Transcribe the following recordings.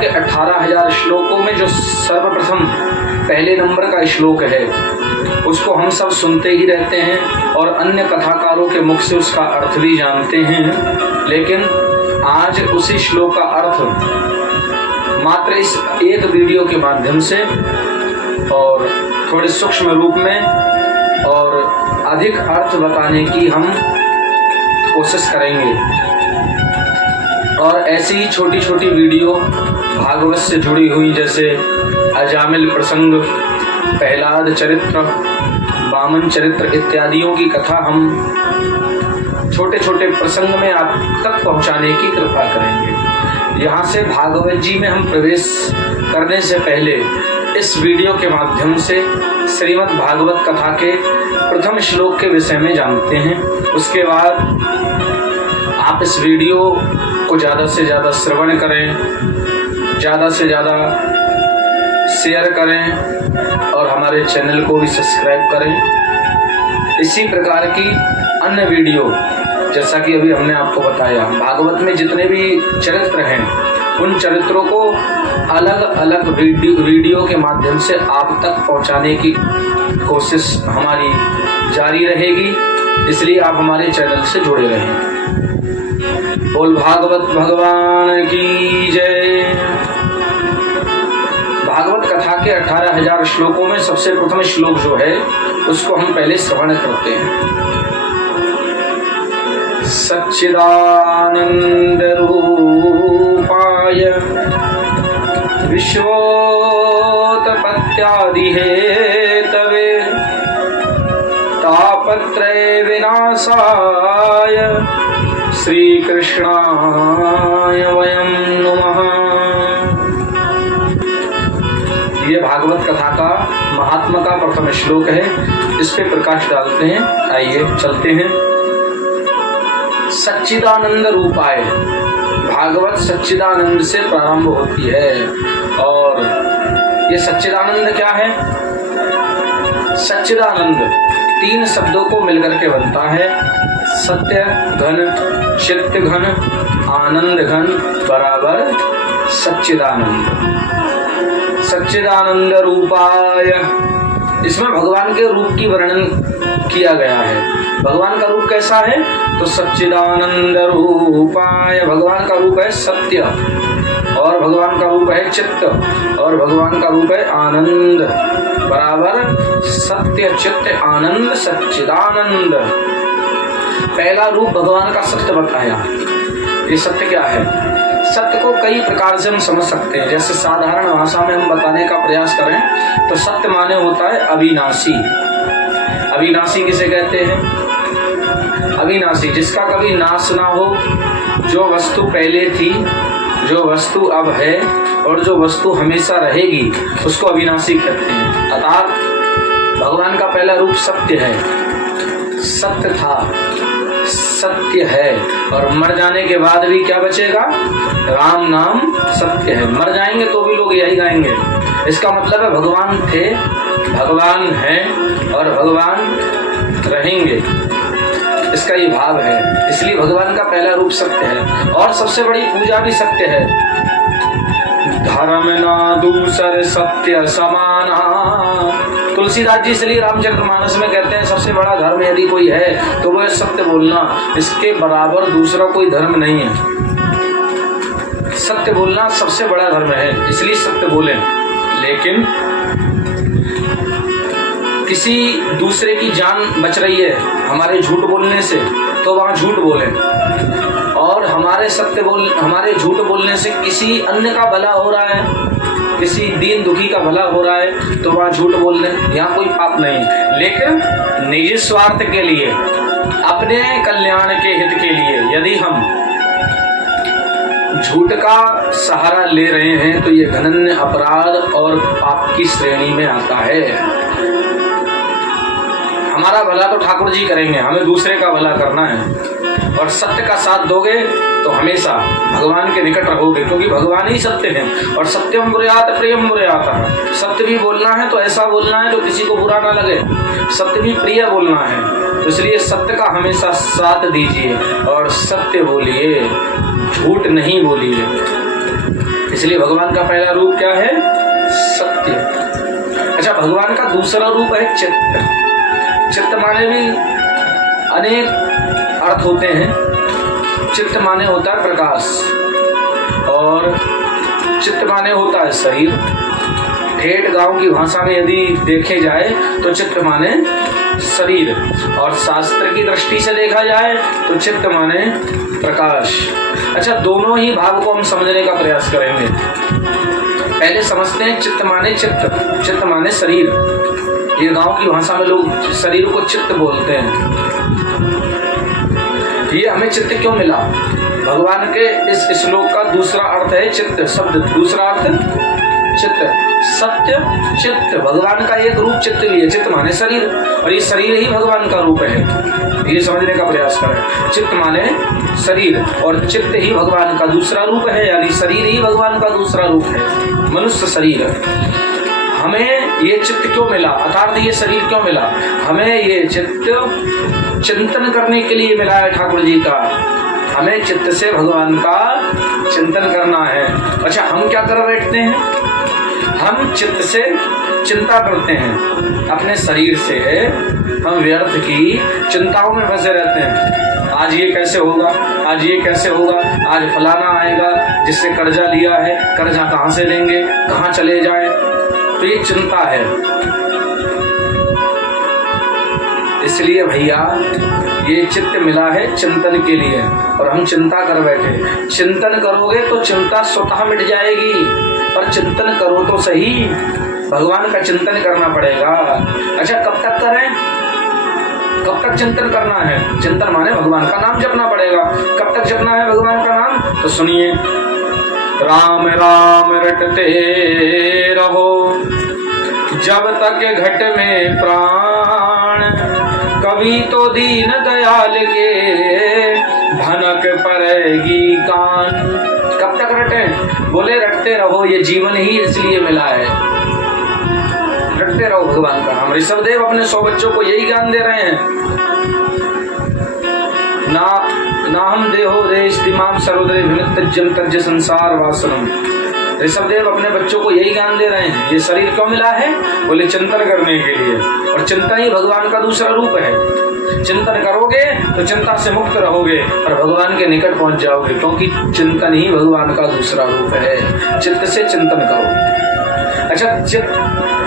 के 18,000 श्लोकों में जो सर्वप्रथम पहले नंबर का श्लोक है उसको हम सब सुनते ही रहते हैं और अन्य कथाकारों के मुख से उसका अर्थ भी जानते हैं। लेकिन आज उसी श्लोक का अर्थ मात्र इस एक वीडियो के माध्यम से और थोड़े सूक्ष्म रूप में और अधिक अर्थ बताने की हम कोशिश करेंगे। और ऐसी ही छोटी छोटी वीडियो भागवत से जुड़ी हुई, जैसे अजामिल प्रसंग, प्रहलाद चरित्र, वामन चरित्र इत्यादियों की कथा हम छोटे छोटे प्रसंग में आप तक पहुंचाने की कृपा करेंगे। यहाँ से भागवत जी में हम प्रवेश करने से पहले इस वीडियो के माध्यम से श्रीमद् भागवत कथा के प्रथम श्लोक के विषय में जानते हैं। उसके बाद आप इस वीडियो को ज़्यादा से ज़्यादा श्रवण करें, ज़्यादा से ज़्यादा शेयर करें और हमारे चैनल को भी सब्सक्राइब करें। इसी प्रकार की अन्य वीडियो, जैसा कि अभी हमने आपको बताया, भागवत में जितने भी चरित्र हैं उन चरित्रों को अलग अलग वीडियो के माध्यम से आप तक पहुंचाने की कोशिश हमारी जारी रहेगी। इसलिए आप हमारे चैनल से जुड़े रहें। बोल भागवत भगवान की जय। भागवत कथा के 18,000 श्लोकों में सबसे प्रथम श्लोक जो है उसको हम पहले श्रवण करते हैं। सच्चिदानंद रूपाय विश्वोत्पत्त्यादि हेतवे तापत्रय विनाशाय श्री कृष्णाय वयं नमः। ये भागवत कथा का महात्मा का प्रथम श्लोक है। इस पे प्रकाश डालते हैं। आइए चलते हैं। सच्चिदानंद रूपाय, भागवत सच्चिदानंद से प्रारंभ होती है। और ये सच्चिदानंद क्या है? सच्चिदानंद 3 शब्दों को मिलकर के बनता है। सत्य घन, चित्त घन, आनंद घन बराबर सच्चिदानंद। सच्चिदानंद रूपाय, इसमें भगवान के रूप की वर्णन किया गया है। भगवान का रूप कैसा है? तो सच्चिदानंद रूपाय, भगवान का रूप है सत्य, और भगवान का रूप है चित्त, और भगवान का रूप है आनंद बराबर सत्य चित्त आनंद सच्चिदानंद। पहला रूप भगवान का सत्य बताया। ये सत्य क्या है? सत्य को कई प्रकार से हम समझ सकते हैं। जैसे साधारण भाषा में हम बताने का प्रयास करें तो सत्य माने होता है अविनाशी। अविनाशी किसे कहते हैं? अविनाशी जिसका कभी नाश ना हो, जो वस्तु पहले थी, जो वस्तु अब है और जो वस्तु हमेशा रहेगी, उसको अविनाशी कहते हैं। अर्थात भगवान का पहला रूप सत्य है। सत्य था, सत्य है, और मर जाने के बाद भी क्या बचेगा? राम नाम सत्य है। मर जाएंगे तो भी लोग यही गाएंगे। इसका मतलब है भगवान थे, भगवान हैं और भगवान रहेंगे। इसका ये भाव है। इसलिए भगवान का पहला रूप सत्य है और सबसे बड़ी पूजा भी सत्य है। धर्म ना दूसर सत्य समाना, तुलसीदास जी इसलिए रामचरितमानस में कहते हैं सबसे बड़ा धर्म यदि कोई है तो वो है सत्य बोलना। इसके बराबर दूसरा कोई धर्म नहीं है। सत्य बोलना सबसे बड़ा धर्म है, इसलिए सत्य बोलें। लेकिन किसी दूसरे की जान बच रही है हमारे झूठ बोलने से, तो वहाँ झूठ बोलें। और हमारे झूठ बोलने से किसी अन्य का भला हो रहा है, किसी दीन दुखी का भला हो रहा है, तो वहाँ झूठ बोल लें, यहाँ कोई पाप नहीं। लेकिन निजी स्वार्थ के लिए, अपने कल्याण के हित के लिए यदि हम झूठ का सहारा ले रहे हैं तो ये घृण्य अपराध और पाप की श्रेणी में आता है। हमारा भला तो ठाकुर जी करेंगे, हमें दूसरे का भला करना है। और सत्य का साथ दोगे तो हमेशा भगवान के निकट रहोगे, क्योंकि भगवान ही सत्य हैं। और सत्यम बुर्यात प्रियम बुर्यात, सत्य भी बोलना है तो ऐसा बोलना है तो किसी को बुरा ना लगे, सत्य भी प्रिय बोलना है। तो इसलिए सत्य का हमेशा साथ दीजिए और सत्य बोलिए, झूठ नहीं बोलिए। इसलिए भगवान का पहला रूप क्या है? सत्य। अच्छा, भगवान का दूसरा रूप है चित्त। चित्त माने भी अनेक अर्थ होते हैं। चित्त माने होता है प्रकाश, और चित्त माने होता है शरीर। ठेठ गांव की भाषा में यदि देखे जाए तो चित्त माने शरीर, और शास्त्र की दृष्टि से देखा जाए तो चित्त माने प्रकाश। अच्छा, दोनों ही भाव को हम समझने का प्रयास करेंगे। पहले समझते हैं चित्त माने चित्त, चित्त माने शरीर। ये गांव की भाषा में लोग शरीर को चित्त बोलते हैं। ये हमें चित्त क्यों मिला? भगवान के इस श्लोक का दूसरा अर्थ है चित्त शब्द, दूसरा अर्थ चित्त, सत्य चित्त। भगवान का एक रूप चित्त भी है। चित्त माने शरीर, और ये शरीर ही भगवान का रूप है। ये समझने का प्रयास करें। चित्त माने शरीर, और चित्त ही भगवान का दूसरा रूप है, यानी शरीर ही भगवान का दूसरा रूप है, मनुष्य शरीर। हमें ये चित्त क्यों मिला, अर्थात ये शरीर क्यों मिला? हमें ये चित्त चिंतन करने के लिए मिला है ठाकुर जी का। हमें चित्त से भगवान का चिंतन करना है। अच्छा, हम क्या कर बैठते हैं? हम चित्त से चिंता करते हैं। अपने शरीर से हम व्यर्थ की चिंताओं में फंसे रहते हैं। आज ये कैसे होगा, आज ये कैसे होगा, आज फलाना आएगा जिससे कर्जा लिया है, कर्जा कहाँ से लेंगे, कहाँ चले जाएं। तो ये चिंता है। इसलिए भैया ये चित्त मिला है चिंतन के लिए, और हम चिंता कर बैठे। चिंतन करोगे तो चिंता स्वतः मिट जाएगी, पर चिंतन करो तो सही। भगवान का चिंतन करना पड़ेगा। अच्छा, कब तक करें? कब तक चिंतन करना है? चिंतन माने भगवान का नाम जपना पड़ेगा। कब तक जपना है भगवान का नाम? तो सुनिए, राम राम रटते रहो जब तक घट में प्राण, कभी तो दीन दयाल के भनक पड़ेगी कान। कब तक रटें? बोले रटते रहो, ये जीवन ही इसलिए मिला है। रटते रहो भगवान का नाम। ऋषभदेव अपने 100 बच्चों को यही ज्ञान दे रहे हैं। ना हम देहो देश दिमाम सर्वोदय विनित्यज्यम तज्य संसार वासनम। ऋषभदेव अपने बच्चों को यही ज्ञान दे रहे हैं। ये शरीर क्यों मिला है? बोले चिंतन करने के लिए, और चिंतन ही भगवान का दूसरा रूप है। चिंतन करोगे तो चिंता से मुक्त रहोगे और भगवान के निकट पहुंच जाओगे, क्योंकि चिंतन ही भगवान का दूसरा रूप है। चित्त से चिंतन करो। अच्छा,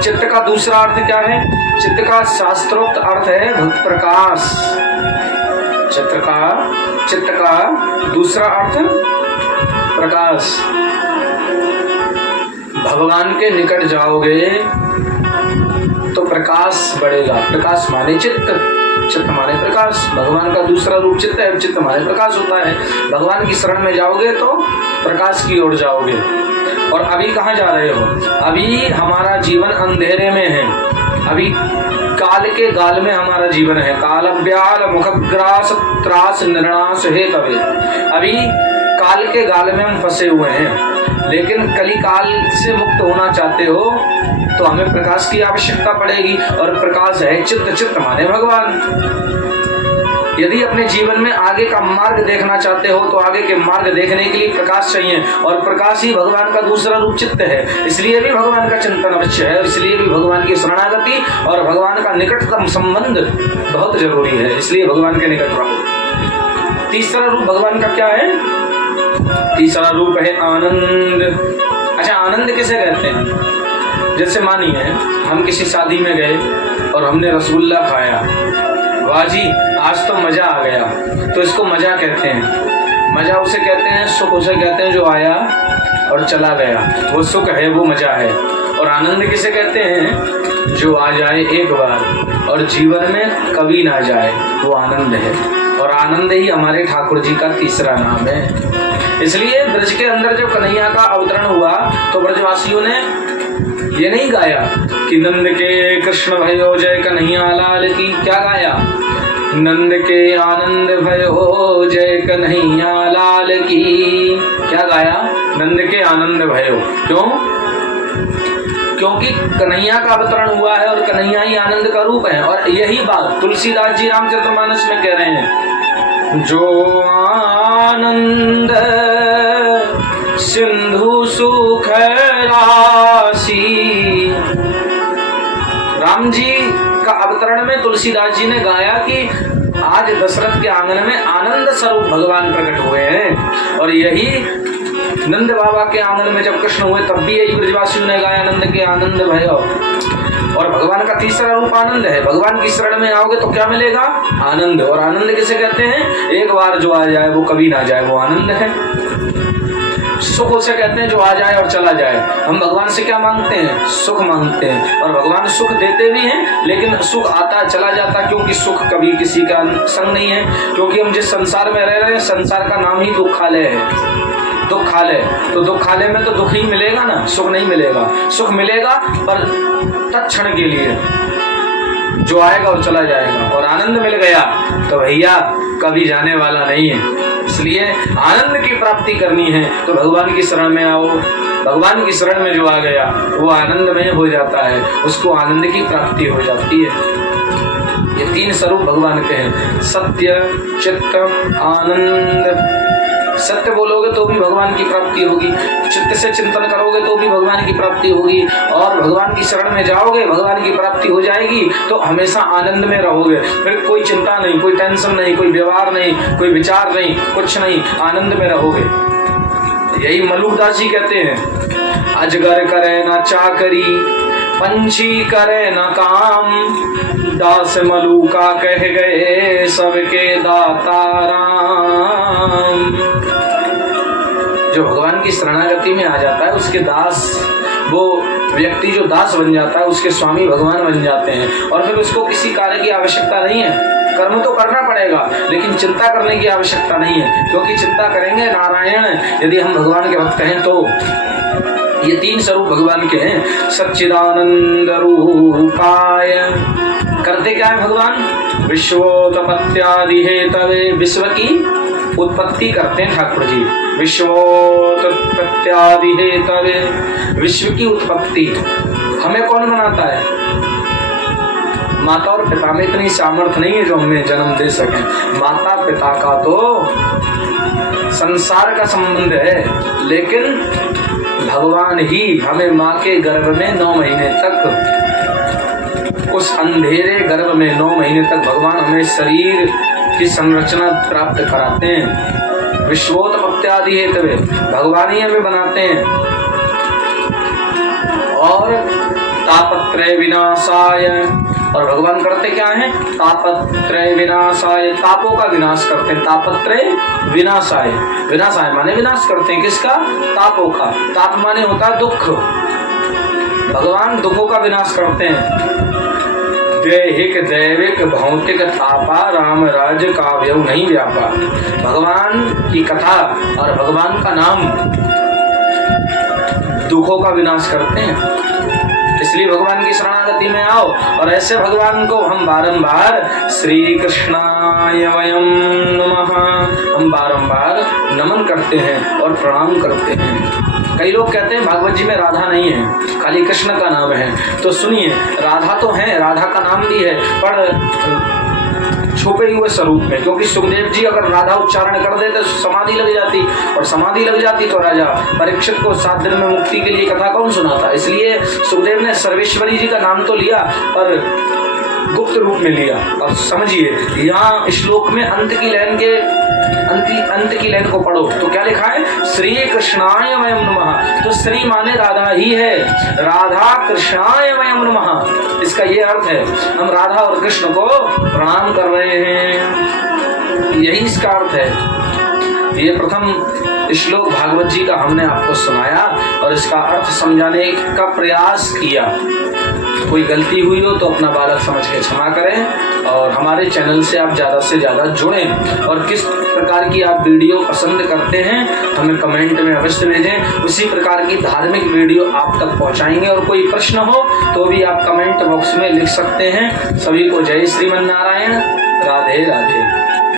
चित्त का दूसरा अर्थ क्या है? चित्त का शास्त्रोक्त अर्थ है भक्त प्रकाश। चित्त का दूसरा अर्थ प्रकाश। भगवान के निकट जाओगे तो प्रकाश बढ़ेगा। प्रकाश माने चित्त, चित्त माने प्रकाश। भगवान का दूसरा रूप चित्त है, चित्त माने प्रकाश होता है। भगवान की शरण में जाओगे तो प्रकाश की ओर जाओगे। और अभी कहाँ जा रहे हो? अभी हमारा जीवन अंधेरे में है। अभी काल के गाल में हमारा जीवन है। काल ब्याल मुखग्रास त्रास निर्णास हे तवे। अभी काल के गाल में हम फंसे हुए हैं, लेकिन कली काल से मुक्त होना चाहते हो तो हमें प्रकाश की आवश्यकता पड़ेगी, और प्रकाश है चित्त। चित्त माने भगवान। यदि अपने जीवन में आगे का मार्ग देखना चाहते हो तो आगे के मार्ग देखने के लिए प्रकाश चाहिए, और प्रकाश ही भगवान का दूसरा रूप चित्त है। इसलिए भी भगवान का चिंतन अवश्य है, इसलिए भी भगवान की शरणागति और भगवान का निकटतम संबंध बहुत जरूरी है। इसलिए भगवान के निकट रहो। तीसरा रूप भगवान का क्या है? तीसरा रूप है आनंद। अच्छा, आनंद किसे कहते हैं? जैसे मानिए हम किसी शादी में गए और हमने रसगुल्ला खाया, वाह जी आज तो मजा आ गया, तो इसको मजा कहते हैं। मजा उसे कहते हैं, सुख उसे कहते हैं जो आया और चला गया, वो सुख है, वो मजा है। और आनंद किसे कहते हैं? जो आ जाए एक बार और जीवन में कभी ना जाए, वो आनंद है। और आनंद ही हमारे ठाकुर जी का तीसरा नाम है। इसलिए ब्रज के अंदर जब कन्हैया का अवतरण हुआ तो ब्रजवासियों ने ये नहीं गाया कि नंद के कृष्ण भयो जय कन्हैया लाल की। क्या गाया? नंद के आनंद भयो जय कन्हैया लाल की। क्या गाया? नंद के आनंद भयो। क्यों? क्योंकि कन्हैया का अवतरण हुआ है और कन्हैया ही आनंद का रूप है। और यही बात तुलसीदास जी रामचरितमानस में कह रहे हैं, जो आनंद सिंधु सुख राशि। राम जी का अवतरण में तुलसीदास जी ने गाया कि आज दशरथ के आंगन में आनंद स्वरूप भगवान प्रकट हुए हैं। और यही नंद बाबा के आंगन में जब कृष्ण हुए तब भी यही ब्रजवासियों ने गाया, आनंद के आनंद भयो। और भगवान का तीसरा रूप आनंद है। भगवान की शरण में आओगे तो क्या मिलेगा? आनंद। और आनंद किसे कहते हैं? एक बार जो आ जाए वो कभी ना जाए, वो आनंद है। सुख उसे कहते हैं जो आ जाए और चला जाए। हम भगवान से क्या मांगते हैं? सुख मांगते हैं। और भगवान सुख देते भी हैं, लेकिन सुख आता चला जाता, क्योंकि सुख कभी किसी का संग नहीं है। क्योंकि हम जिस संसार में रह रहे हैं, संसार का नाम ही दुखालय है। दुखालय, तो दुखालय में तो दुख ही मिलेगा ना, सुख नहीं मिलेगा। सुख मिलेगा पर तत्क्षण के लिए, जो आएगा वो चला जाएगा। और आनंद मिल गया तो भैया कभी जाने वाला नहीं है। इसलिए आनंद की प्राप्ति करनी है तो भगवान की शरण में आओ। भगवान की शरण में जो आ गया वो आनंदमय हो जाता है, उसको आनंद की प्राप्ति हो जाती है। ये तीन स्वरूप भगवान के हैं, सत्य, चित्त, आनंद। सत्य बोलोगे तो भी भगवान की प्राप्ति होगी, चित्त से चिंतन करोगे तो भी भगवान की प्राप्ति होगी, और भगवान की शरण में जाओगे भगवान की प्राप्ति हो जाएगी। तो हमेशा आनंद में रहोगे, फिर कोई चिंता नहीं, कोई टेंशन नहीं, कोई व्यवहार नहीं, कोई विचार नहीं, कुछ नहीं, आनंद में रहोगे। यही मलुकदास जी कहते हैं, अजगर करे न चाकरी, पंछी करे न काम, दास मलुका कह गए सबके दाता राम। जो भगवान की शरणागति में आ जाता है उसके दास, वो व्यक्ति जो दास बन जाता है उसके स्वामी भगवान बन जाते हैं। और फिर उसको किसी कार्य की आवश्यकता नहीं है। कर्म तो करना पड़ेगा लेकिन चिंता करने की आवश्यकता नहीं है, क्योंकि चिंता करेंगे नारायण यदि हम भगवान के भक्त हैं तो। ये तीन स्वरूप भगवान के हैं, सच्चिदानंद रूपाय। करते क्या है भगवान? विश्वोत्पत्त्यादि हेतवे, विश्व की उत्पत्ति करते हैं ठाकुर जी। विश्वोत्पत्त्यादि हेतवे, विश्व की उत्पत्ति। हमें कौन बनाता है? माता और पिता में इतनी सामर्थ्य नहीं है जो हमें जन्म दे सके। माता पिता का तो संसार का संबंध है, लेकिन भगवान ही हमें माँ के गर्भ में 9 महीने तक, उस अंधेरे गर्भ में 9 महीने तक भगवान हमें शरीर की संरचना प्राप्त कराते हैं। विश्वोत्पत्त्यादि हेतवे, भगवान ही हमें बनाते हैं। और तापत्रय विनाशाय, और भगवान करते क्या है? तापत्रय विनाशाय, तापों का विनाश करते हैं। तापत्रय विनाशाय, विनाशाय माने विनाश करते हैं किसका? तापों का। ताप माने होता है दुख, भगवान दुखों का विनाश करते हैं। दैहिक दैविक भौतिक तापा राम राज काव्य नहीं व्यापा। भगवान की कथा और भगवान का नाम दुखों का विनाश करते हैं। इसलिए भगवान की शरणागति में आओ और ऐसे भगवान को हम बारंबार श्री कृष्णाय वयम नमः, हम बारंबार नमन करते हैं और प्रणाम करते हैं। कई लोग कहते हैं भागवत जी में राधा नहीं है, खाली कृष्ण का नाम है। तो सुनिए, राधा तो है, राधा का नाम भी है, पर छुपे हुए स्वरूप में। क्योंकि सुखदेव जी अगर राधा उच्चारण कर देते तो समाधि लग जाती, और समाधि लग जाती तो राजा परीक्षित को 7 दिन में मुक्ति के लिए कथा कौन सुनाता। इसलिए सुखदेव ने सर्वेश्वरी जी का नाम तो लिया पर गुप्त रूप में लिया। और समझिए, यहाँ श्लोक में अंत की लाइन को पढ़ो तो क्या लिखा है? श्री कृष्णाय वयम नमः। तो श्री माने राधा ही है, राधा कृष्णाय वयम नमः। इसका ये अर्थ है, हम राधा और कृष्ण को प्रणाम कर रहे हैं, यही इसका अर्थ है। ये प्रथम श्लोक भागवत जी का हमने आपको सुनाया और इसका अर्थ समझाने का प्रयास किया। कोई गलती हुई हो तो अपना बालक समझ के क्षमा करें, और हमारे चैनल से आप ज़्यादा से ज़्यादा जुड़ें। और किस प्रकार की आप वीडियो पसंद करते हैं हमें कमेंट में अवश्य भेजें। उसी प्रकार की धार्मिक वीडियो आप तक पहुंचाएंगे। और कोई प्रश्न हो तो भी आप कमेंट बॉक्स में लिख सकते हैं। सभी को जय श्रीमन नारायण, राधे राधे।